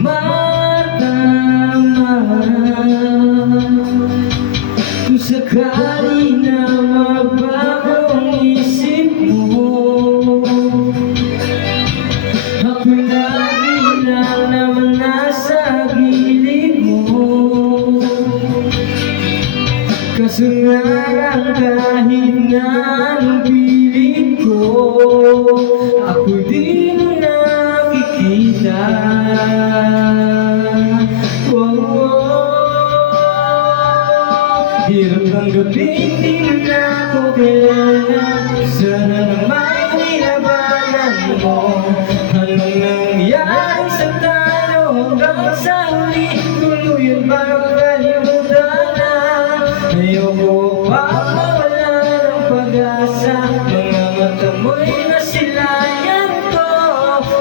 tumatama. Kung sakali na mabago ang isip mo, ako'y lagi lang naman nasa gilid mo. Kaso nga lang kahit na anong pilit ko, ako'y di mo nakikita. Hirap ng gabi, di mo na ako kilala. Sana naman nilabanan mo. Anong nangyari sa tayo hanggang sa huli? Tuluyan ba kalimutan na? Ayoko pa mawala ng pag-asa. Mga mata mo'y nasilayan ko.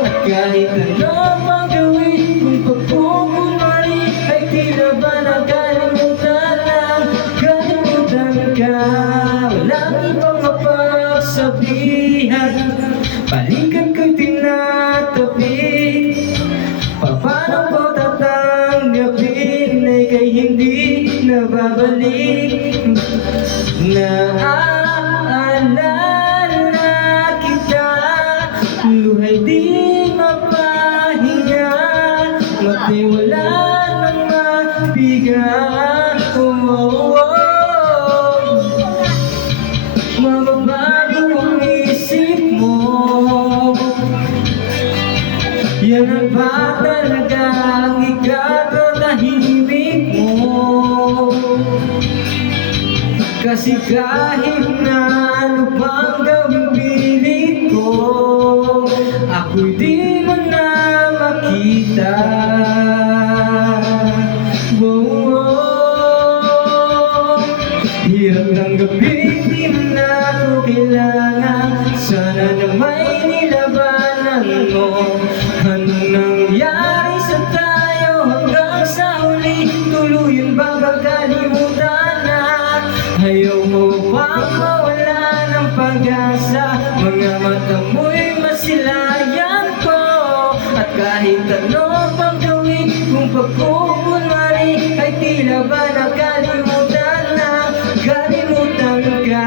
At kahit ano pang gawin, kung pagkukunwari ay tila ba nakalimutan na? Kalimutan ka, walang ibang mapagsabihan. Balikan ko'y tinatabi. Paano ko tatanggapin ay kay hindi nababalik? Naaalala kita, luhay di mapahinga, matay wala nang mabigat. Mababago ang isip mo, yan ang ba talagang ikakatahimik mo? Kasi kahit na ano pang gawing pilit ko, ako'y di mo na makita. Hirap ng gabi, di mo na ako kailangan. Sana na may nilabanan mo. Anong nangyari sa tayo hanggang sa huli? Tuluyan ba kakalimutan na? Ayaw mo bang mawala ng pag-asa? Mga mata mo'y masilayan ko. At kahit ano pang gawin, kung pagkukunwari ay tila ba nakalimutan na? Kalimutan ka.